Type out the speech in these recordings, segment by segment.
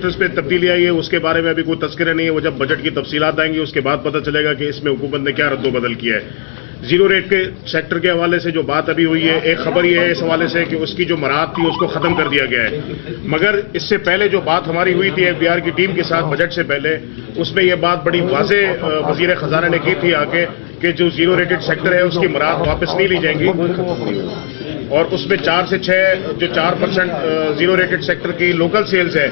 Sectors پہ تبدیلی آئی ہے اس کے بارے میں ابھی کوئی تذکرہ نہیں ہے. وہ جب بجٹ کی تفصیلات آئیں گی اس کے بعد پتہ چلے گا کہ اس میں حکومت نے کیا رد و بدل کیا ہے. زیرو ریٹ کے سیکٹر کے حوالے سے جو بات ابھی ہوئی ہے، ایک خبر یہ ہے اس حوالے سے کہ اس کی جو مراحت تھی اس کو ختم کر دیا گیا ہے. مگر اس سے پہلے جو بات ہماری ہوئی تھی FBR کی ٹیم کے ساتھ بجٹ سے پہلے، اس میں یہ بات بڑی واضح وزیر خزانہ نے کی تھی آگے کہ جو زیرو ریٹڈ سیکٹر ہے اس کی مراحت واپس نہیں لی جائیں گی، اور اس میں 4 سے 6 جو 4% زیرو ریٹڈ سیکٹر کی لوکل سیلز ہے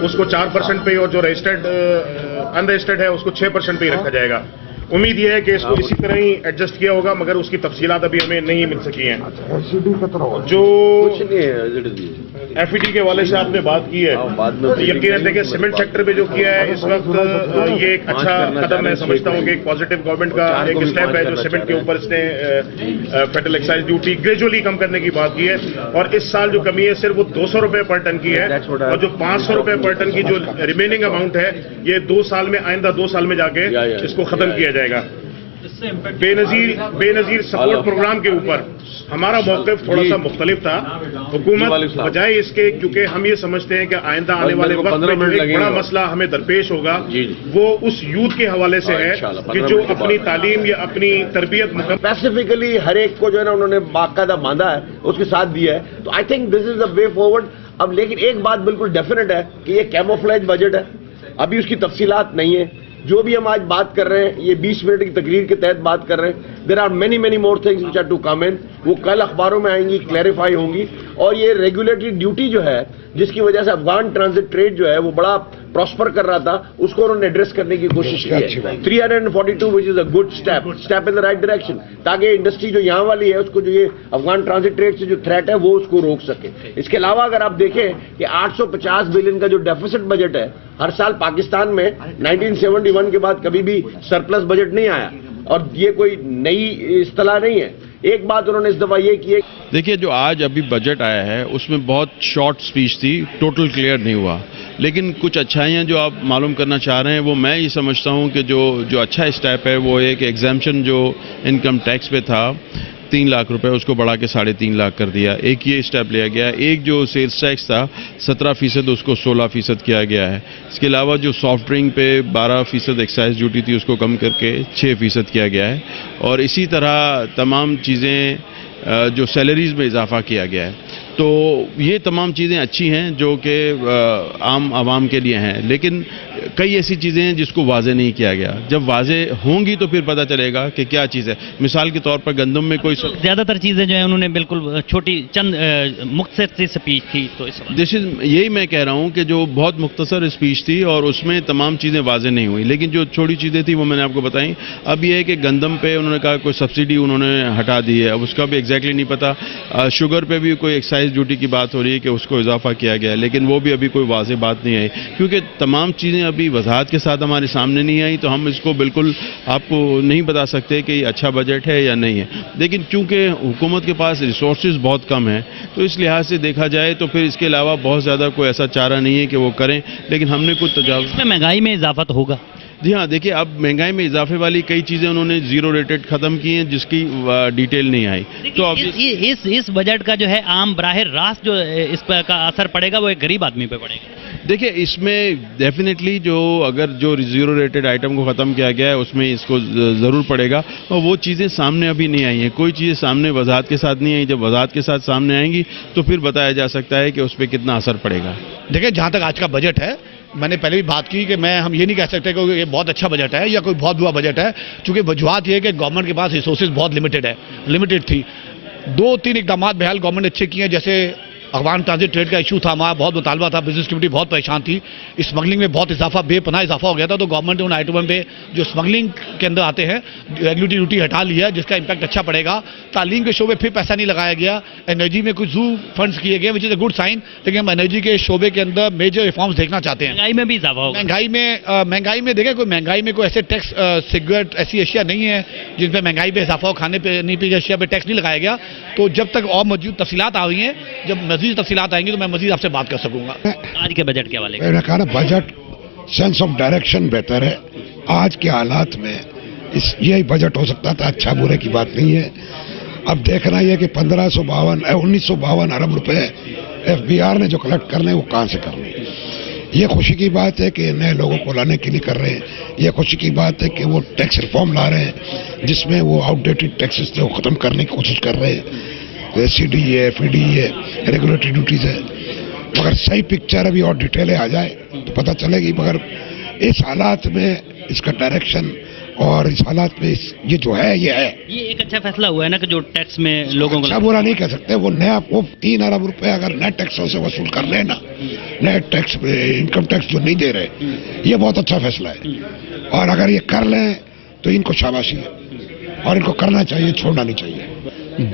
اس کو 4% پہ، اور جو رجسٹرڈ ان رجسٹرڈ ہے اس کو 6% پہ ہی رکھا جائے گا. امید یہ ہے کہ اس کو اسی طرح ہی ایڈجسٹ کیا ہوگا، مگر اس کی تفصیلات ابھی ہمیں نہیں مل سکی ہیں. جو FED کے حوالے سے آپ نے بات کی ہے، یقیناً دیکھیں سیمنٹ سیکٹر پہ جو کیا ہے اس وقت یہ ایک اچھا قدم میں سمجھتا ہوں کہ ایک پازیٹو گورنمنٹ کا ایک اسٹیپ ہے جو سیمنٹ کے اوپر اس نے فیڈرل ایکسائز ڈیوٹی گریجولی کم کرنے کی بات کی ہے. اور اس سال جو کمی ہے صرف وہ 200 روپے پر ٹن کی ہے، اور جو 500 روپے پر ٹن کی جو ریمیننگ اماؤنٹ ہے یہ 2 سال میں، آئندہ 2 سال میں جا کے اس کو ختم کیا جائے گا. بے نظیر سپورٹ پروگرام کے اوپر ہمارا موقف تھوڑا سا مختلف تھا. حکومت بجائے اس کے، کیونکہ ہم یہ سمجھتے ہیں کہ آئندہ آنے والے وقت میں جو ایک بڑا مسئلہ ہمیں درپیش ہوگا وہ اس یوتھ کے حوالے سے ہے کہ جو اپنی تعلیم یا اپنی تربیت اسپیسیفکلی ہر ایک کو جو ہے نا انہوں نے باقاعدہ باندھا ہے، اس کے ساتھ دیا ہے. تو I think this is the way forward. اب لیکن ایک بات بالکل ڈیفینیٹ ہے کہ یہ کیموفلیج بجٹ ہے، ابھی اس کی تفصیلات نہیں ہیں. جو بھی ہم آج بات کر رہے ہیں یہ 20 منٹ کی تقریر کے تحت بات کر رہے ہیں. There are many more things which are to come in. وہ کل اخباروں میں آئیں گی، کلیریفائی ہوں گی. اور یہ ریگولیٹری ڈیوٹی جو ہے جس کی وجہ سے افغان ٹرانزٹ ٹریڈ جو ہے وہ بڑا پراسپر کر رہا تھا، اس کو انہوں نے ایڈریس کرنے کی کوشش کی ہے. 342 which is a good step in the right direction, تاکہ انڈسٹری جو یہاں والی ہے اس کو جو یہ افغان ٹرانزٹ ٹریڈ سے جو تھریٹ ہے وہ اس کو روک سکے. اس کے علاوہ اگر آپ دیکھیں کہ 850 بلین کا جو ڈیفیسٹ بجٹ ہے، ہر سال پاکستان میں 1971 کے بعد کبھی بھی سرپلس بجٹ نہیں آیا، اور یہ کوئی نئی اصطلاح نہیں ہے. ایک بات انہوں نے اس دفعہ یہ کی ہے، دیکھیے جو آج ابھی بجٹ آیا ہے اس میں بہت شارٹ سپیچ تھی، ٹوٹل کلیئر نہیں ہوا. لیکن کچھ اچھائیاں جو آپ معلوم کرنا چاہ رہے ہیں وہ میں یہ سمجھتا ہوں کہ جو اچھا اسٹیپ ہے وہ ہے کہ ایگزامپشن جو انکم ٹیکس پہ تھا 3 لاکھ روپے اس کو بڑھا کے 3.5 لاکھ کر دیا. ایک یہ اسٹیپ لیا گیا. ایک جو سیلز ٹیکس تھا 17% اس کو 16% کیا گیا ہے. اس کے علاوہ جو سافٹ ڈرنک پہ 12% ایکسائز ڈیوٹی تھی اس کو کم کر کے 6% کیا گیا ہے. اور اسی طرح تمام چیزیں جو سیلریز میں اضافہ کیا گیا ہے. تو یہ تمام چیزیں اچھی ہیں جو کہ عام عوام کے لیے ہیں. لیکن کئی ایسی چیزیں ہیں جس کو واضح نہیں کیا گیا. جب واضح ہوں گی تو پھر پتہ چلے گا کہ کیا چیز ہے. مثال کے طور پر گندم میں کوئی زیادہ تر چیزیں جو ہیں انہوں نے بالکل چھوٹی چند مختصر سی اسپیچ تھی. تو یہی میں کہہ رہا ہوں کہ جو بہت مختصر اسپیچ تھی اور اس میں تمام چیزیں واضح نہیں ہوئی. لیکن جو چھوٹی چیزیں تھیں وہ میں نے آپ کو بتائیں. اب یہ ہے کہ گندم پہ انہوں نے کہا کوئی سبسڈی انہوں نے ہٹا دی ہے، اب اس کا بھی ایگزیکٹلی نہیں پتا. شوگر پہ بھی کوئی ایکسائز ڈیوٹی کی بات ہو رہی ہے کہ اس کو اضافہ کیا گیا ہے، لیکن وہ بھی ابھی کوئی واضح بات نہیں آئی. کیونکہ تمام چیزیں ابھی وضاحت کے ساتھ ہمارے سامنے نہیں آئی تو ہم اس کو بالکل آپ کو نہیں بتا سکتے کہ یہ اچھا بجٹ ہے یا نہیں ہے. لیکن چونکہ حکومت کے پاس ریسورسز بہت کم ہیں تو اس لحاظ سے دیکھا جائے تو پھر اس کے علاوہ بہت زیادہ کوئی ایسا چارہ نہیں ہے کہ وہ کریں. لیکن ہم نے کچھ تجاوز، اس میں مہنگائی میں اضافہ تو ہوگا. جی ہاں، دیکھیے اب مہنگائی میں اضافے والی کئی چیزیں انہوں نے زیرو ریٹڈ ختم کی ہیں جس کی ڈیٹیل نہیں آئی. تو اب اس بجٹ کا جو ہے عام براہ راست جو اس کا اثر پڑے گا وہ ایک غریب آدمی پہ پڑے گا. دیکھیں اس میں ڈیفینیٹلی اگر جو زیرو ریٹڈ آئٹم کو ختم کیا گیا ہے اس میں اس کو ضرور پڑے گا. اور وہ چیزیں سامنے ابھی نہیں آئی ہیں، کوئی چیزیں سامنے وضاحت کے ساتھ نہیں آئی. جب وضاحت کے ساتھ سامنے آئیں گی تو پھر بتایا جا سکتا ہے کہ اس پہ کتنا اثر پڑے گا. دیکھیں جہاں تک آج کا بجٹ ہے، میں نے پہلے بھی بات کی کہ ہم یہ نہیں کہہ سکتے کہ یہ بہت اچھا بجٹ ہے یا کوئی بہت برا بجٹ ہے. چونکہ وجوہات یہ ہے کہ گورنمنٹ کے پاس ریسورسز بہت لمیٹڈ تھی. 2-3 اقدامات بہرحال گورنمنٹ نے اچھے کیے ہیں. جیسے افغان ٹرانزٹ ٹریڈ کا ایشو تھا، ہمارا بہت مطالبہ تھا، بزنس کمیونٹی بہت پریشان تھی. اسمگلنگ میں بہت اضافہ، بے پناہ اضافہ ہو گیا تھا. تو گورنمنٹ نے ان آئٹموں پہ جو اسمگلنگ کے اندر آتے ہیں ریگولیٹری ڈیوٹی ہٹا لیا ہے جس کا امپیکٹ اچھا پڑے گا. تعلیم کے شعبے پھر پیسہ نہیں لگایا گیا. انرجی میں کچھ فنڈز کیے گئے وچ از اے گڈ سائن. لیکن ہم انرجی کے شعبے کے اندر میجر ریفارمز دیکھنا چاہتے ہیں. مہنگائی میں بھی اضافہ ہوگا. مہنگائی میں دیکھیں مہنگائی میں کوئی ایسے ٹیکس سگریٹ ایسی اشیاء نہیں ہے جن پہ مہنگائی پہ اضافہ ہو. کھانے پہ نہیں پی اشیاء پہ ٹیکس نہیں لگایا گیا. تو جب تک اور موجود تفصیلات آ رہی ہیں، جب مزید تفصیلات آئیں گی تو میں مزید آپ سے بات کر سکوں گا. آج کے بجٹ کے حوالے میں نے کہا نا بجٹ سینس آف ڈائریکشن بہتر ہے. آج کے حالات میں یہی بجٹ ہو سکتا تھا. اچھا برے کی بات نہیں ہے. اب دیکھنا یہ کہ 1952 ارب روپے FBR نے جو کلیکٹ کرنے وہ کہاں سے کرنے. یہ خوشی کی بات ہے کہ نئے لوگوں کو لانے کے لیے کر رہے ہیں. یہ خوشی کی بات ہے کہ وہ ٹیکس ریفارم لا رہے ہیں جس میں وہ آؤٹ ڈیٹڈ ٹیکسز تھے وہ ختم کرنے کی کوشش کر رہے ہیں. سی ڈی ہے, فی ڈی ہے, ریگولیٹری ڈیوٹیز ہے. مگر صحیح پکچر ابھی اور ڈیٹیلیں آ جائے تو پتہ چلے گی. مگر اس حالات میں اس کا ڈائریکشن اور اس حالات میں یہ جو ہے یہ ہے. یہ ایک اچھا فیصلہ ہوا ہے نا کہ جو ٹیکس میں لوگوں کو اچھا برا نہیں کہہ سکتے. وہ نیا وہ 3 ارب روپے اگر نئے ٹیکسوں سے وصول کر لیں نا, نئے ٹیکس انکم ٹیکس جو نہیں دے رہے, یہ بہت اچھا فیصلہ ہے. اور اگر یہ کر لیں تو ان کو شاباشی ہے اور ان کو کرنا چاہیے, چھوڑنا نہیں چاہیے.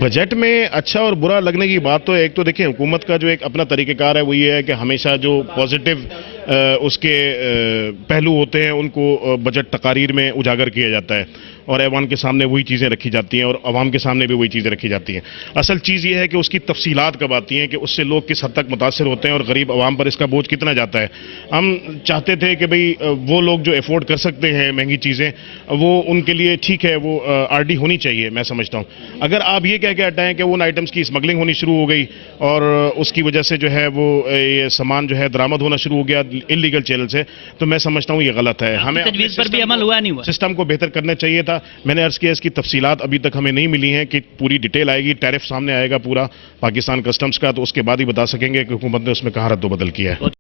بجٹ میں اچھا اور برا لگنے کی بات تو ایک تو دیکھیں حکومت کا جو ایک اپنا طریقہ کار ہے وہ یہ ہے کہ ہمیشہ جو پازیٹیو اس کے پہلو ہوتے ہیں ان کو بجٹ تقاریر میں اجاگر کیا جاتا ہے اور ایوان کے سامنے وہی چیزیں رکھی جاتی ہیں اور عوام کے سامنے بھی وہی چیزیں رکھی جاتی ہیں. اصل چیز یہ ہے کہ اس کی تفصیلات کب آتی ہیں کہ اس سے لوگ کس حد تک متاثر ہوتے ہیں اور غریب عوام پر اس کا بوجھ کتنا جاتا ہے. ہم چاہتے تھے کہ بھئی وہ لوگ جو افورڈ کر سکتے ہیں مہنگی چیزیں وہ ان کے لیے ٹھیک ہے, وہ آر ڈی ہونی چاہیے. میں سمجھتا ہوں اگر آپ یہ کہہ کے ہٹائیں کہ ان آئٹمس کی اسمگلنگ ہونی شروع ہو گئی اور اس کی وجہ سے جو ہے وہ یہ سامان جو ہے درآمد ہونا شروع ہو گیا انلیگل چینل سے, تو میں سمجھتا ہوں یہ غلط ہے. ہمیں تجویز پر بھی عمل ہوا نہیں ہوا, سسٹم کو بہتر کرنا چاہیے تھا. میں نے عرض کیا اس کی تفصیلات ابھی تک ہمیں نہیں ملی ہیں کہ پوری ڈیٹیل آئے گی, ٹیرف سامنے آئے گا پورا پاکستان کسٹمز کا, تو اس کے بعد ہی بتا سکیں گے کہ حکومت نے اس میں کہاں رد و بدل کیا ہے.